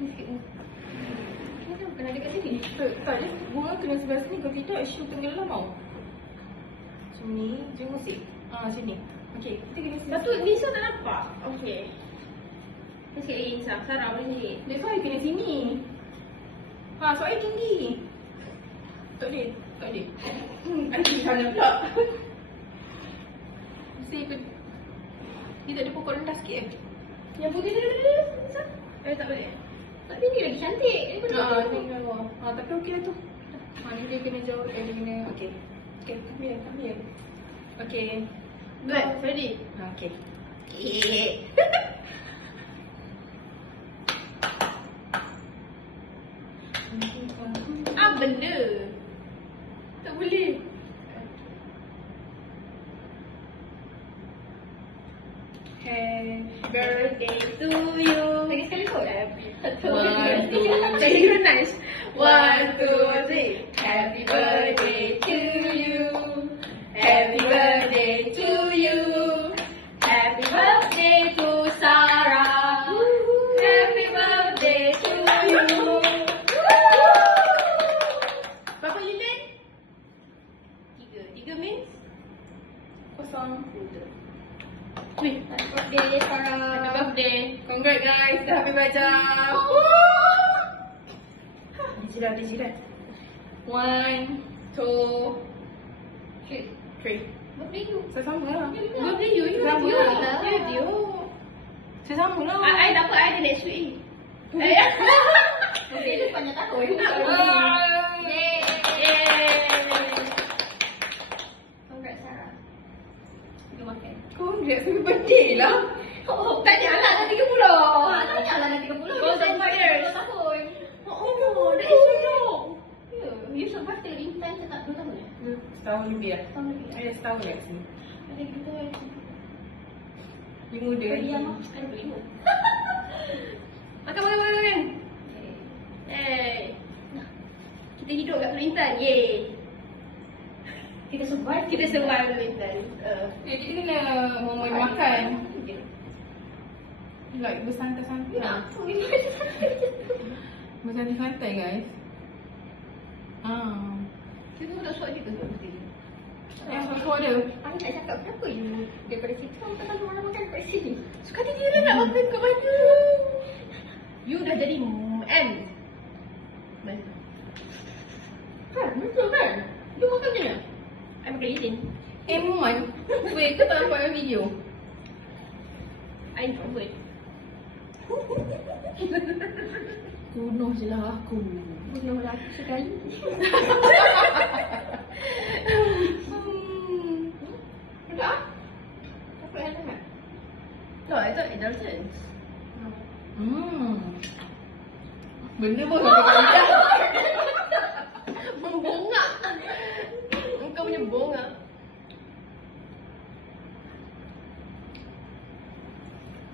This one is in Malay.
Kenapa kena dekat sini? Tak je, bunga kena sebelah sini. Kalau tidak, isu tenggelam tau. Macam ni, je musik. Macam ni. Okay, kita kena sini. Lepas tu Nisa tak nampak. Okay. Kita sikit lagi Nisa. Sarah boleh sikit. That's why kena sini. Soalnya tinggi. Tak boleh. Tak boleh. Nanti sana pula. Mesti dia tak ada pokok rendah sikit eh. Yang putih dia Nisa. Tak boleh. Tapi ni lagi cantik. Dia pun Ni kena bawah. Tapi okey lah tu. Ni dia kena jauh. Dia kena, okey. Okay, come here. Okay. Good. Ready? Okay. Benda. Tak boleh. Happy Birthday to you. Lagi sekali kot. One, two, Jadi synchronize. 1, 2, 3. Happy birthday to you. Happy birthday to you. Happy birthday to Sarah. Happy birthday to you. Berapa lilin? 3 means? Kosong. Wih, happy birthday Sarah. Happy birthday. Congrats guys. Dah habis belajar. Dia jirat. 1, 2, 3. Birthday you. Sama lah. Birthday you. You Sama have lah. you. You have you. Sama lah. I tak apa, I ada next week. Birthday dia panjang tahun. Yeay. Congrats Sarah. Kita makan. Congrats, happy birthday lah. Tanyalah dah 30. Tanyalah dah 30. Golden years. 2 tahun. Dah esok. You survive till Intan ke tak 2 tahun ya? Setahun lebih lah. Tahun lebih. Ada setahun kat sini. Ada kita. Dia muda. Dia makan dulu. Makan. Hey. Kita hidup kat Kelantan. Yeay. Kita survive Kelantan. Jadi kita kena momen makan. Like bersantai-santai lah. Bersantai-santai guys. Kita nak suat kita ke mesti? Yang suara dia. Aku tak cakap kenapa you daripada situ kamu tak tahu mana makan kat sini. Sekali dia lah nak makan kat mana. You dah jadi M. Betul. Kan? Betul kan? You makan macam mana? I makan lilin. M1. Wait, kau tak nampak dalam video? I introvert. Kuno je lah aku. Bunuh lah aku sekali. Betul ah? Apa yang nak? No, I thought it doesn't. Benda pun kau kata. Membongak. Engkau punya bongak.